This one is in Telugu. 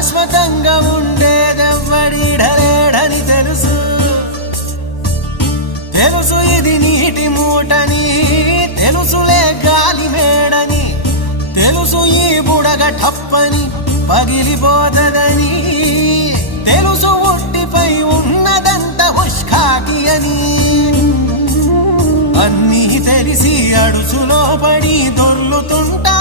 శాశ్వతంగా ఉండేదెవ్వడిడలేడని తెలుసు తెలుసు ఇది నీటి మూటని తెలుసులే గాలి మేడని తెలుసు ఈ బుడగ టప్పని పగిలిపోతదని తెలుసు ఒట్టిపై ఉన్నదంత హుష్కాకి అని అన్నీ తెలిసి అడుసులో పడి దొర్లుతుంటా